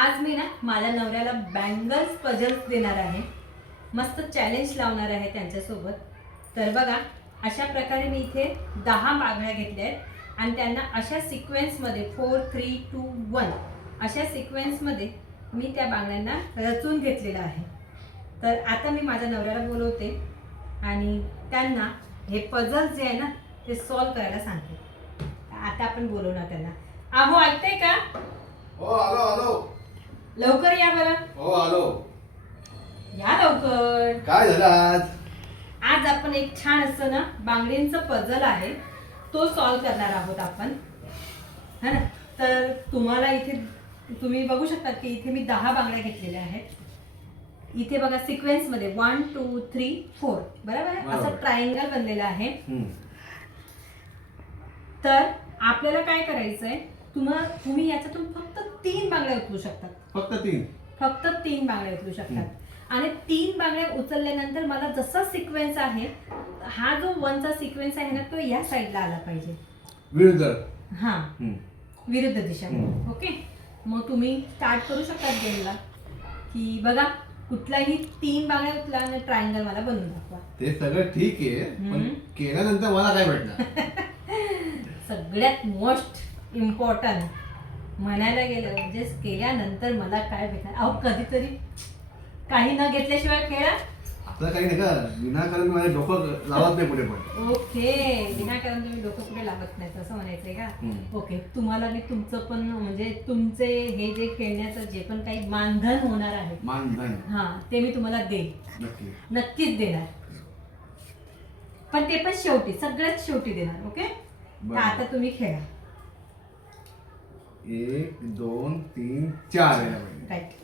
आज मी ना माझ्या नवऱ्याला बँगल्स पजल्स देणार आहे. मस्त चॅलेंज लावणार आहे त्यांच्यासोबत. तर बघा, अशा प्रकारे मी इथे 10 बांगड्या घेतल्या आहेत आणि त्यांना अशा सिक्वेन्समध्ये 4 3 2 1 अशा सिक्वेन्समध्ये मी त्या बांगड्यांना रचून घेतलेलं आहे. तर आता मी माझ्या नवऱ्याला बोलवते आणि त्यांना हे पझल्स जे आहे ना ते सॉल्व करायला सांगते. आता आपण बोलवणार त्यांना. अहो, ऐकताय का? हो, आलो आलो. लवकर या बरं. हो, आलो. या लवकर. काय झालं आज? आज आपण एक छान असं ना बांगड्यांचं पझल आहे तो सॉल्व करणार आहोत आपण, है ना. तर तुम्हाला इथे तुम्ही बघू शकता की इथे मी 10 बांगड्या घेतलेल्या आहेत. इथे बघा सिक्वेन्समध्ये 1 2 3 4 बरोबर आहे. असं ट्रायंगल बनलेलं आहे. तर आपल्याला काय करायचंय, तुम्ही याच्यातून फक्त 3 बांगड्या उचलू शकतात. फक्त 3 बांगड्या उचलू शकतात आणि 3 बांगड्या उचलल्यानंतर मला जसा सिक्वेन्स आहे, हा जो 1चा सिक्वेन्स आहे ना तो या साईडला आला पाहिजे, विरुद्ध. हा, विरुद्ध दिशा. ओके, मग तुम्ही स्टार्ट करू शकता गेमला की बघा कुठलाही 3 बांगड्या उचला आणि ट्रायंगल मला बनवून दाखवा. ते सगळं ठीक आहे, पण केल्यानंतर मला काय भेटणार? सगळ्यात मोस्ट इम्पॉर्टंट म्हणायला गेलं म्हणजे केल्यानंतर मला काय भेटणार. अहो, कधीतरी काही न घेतल्याशिवाय खेळा. आपलं काही नाही का, विनाकारण मी माझं डोकं लावत नाही पुढे पण. ओके, विनाकारण तुम्ही डोकं पुढे लावत नाही असं म्हणायचंय का? ओके, तुम्हाला मी तुमचं पण म्हणजे तुमचे हे जे खेळण्याचं जे पण काही मानधन होणार आहे, मानधन, हा, ते मी तुम्हाला देईन. नक्कीच देणार, पण ते पण शेवटी, सगळ्यात शेवटी देणार. ओके, तर आता तुम्ही खेळा. 1 2 3 4 राईट.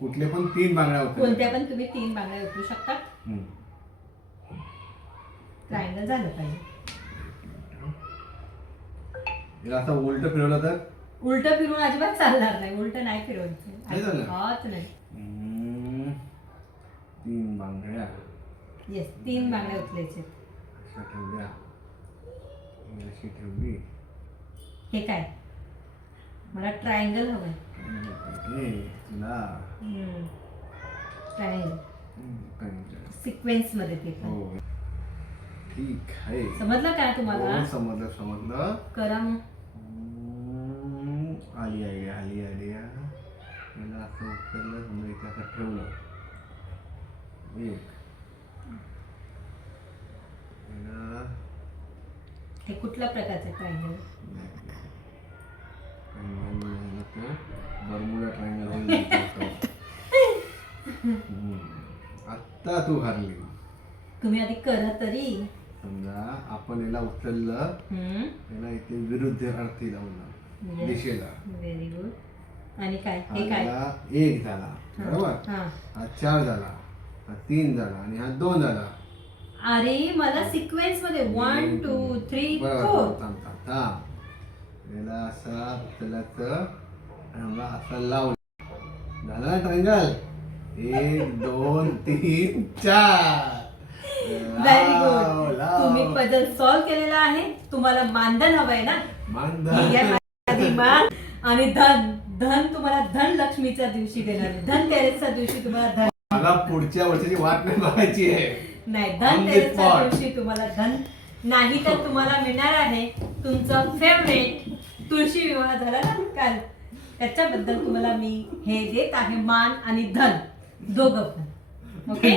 कुठले पण 3 बांगड्या होत्या. कोणत्या पण तुम्ही 3 बांगड्या उचलू शकता. ट्रायंगल झालं पाहिजे. याला असं उलट फिरवलं तर? उलट फिरून अजिबात चालणार नाही. उलट नाही फिरवायचं. नाही चालणार? हाच नाही. 3 बांगड्या. येस, 3 बांगड्या उचलायचे. अशा ठेवल्या, अशी ठेवली. हे काय, मला ट्रायंगल हवंय. तुला ट्रायंगल सिक्वेन्स मध्ये ते पण. हो, ठीक आहे. समजलं काय तुम्हाला? हो, समजलं. करा मग. आली आयडिया. मला असं उचललं, समजा इथे असं ठेवलं. हे कुठल्या प्रकारचे ट्रायंगल? Bermuda triangle. आता तू हरली. तुम्ही आधी करा तरी. समजा आपण याला उचललं, याला इथे विरुद्ध अर्थी लावलं दिशेला. Very good. आणि काय, हे काय? 1 झाला, बरोबर. हा 4 झाला, हा 3 झाला आणि हा 2 झाला. अरे, मला सिक्वेन्स मध्ये 1 2 3 4. याला असा उचलायचं, असं लावलं, झालं ना ट्रायंगल. 1 2 3 4. Very good. तुम्ही पझल सॉल्व केलेला आहे. तुम्हाला मानधन हवंय ना? मानधन आणि धन तुम्हाला धन लक्ष्मीच्या दिवशी देणार. धनतेरसच्या दिवशी तुम्हाला धन. मला पुढच्या वर्षाची वाट नाही बघायची आहे. नाही, धनतेरसच्या दिवशी तुम्हाला धन नाही, तर तुम्हाला मिळणार आहे तुमचं फेवरेट तुळशी विवाह झाला ना काल, त्याच्याबद्दल तुम्हाला मी हे देत आहे मान आणि धन दोघं पण. ओके.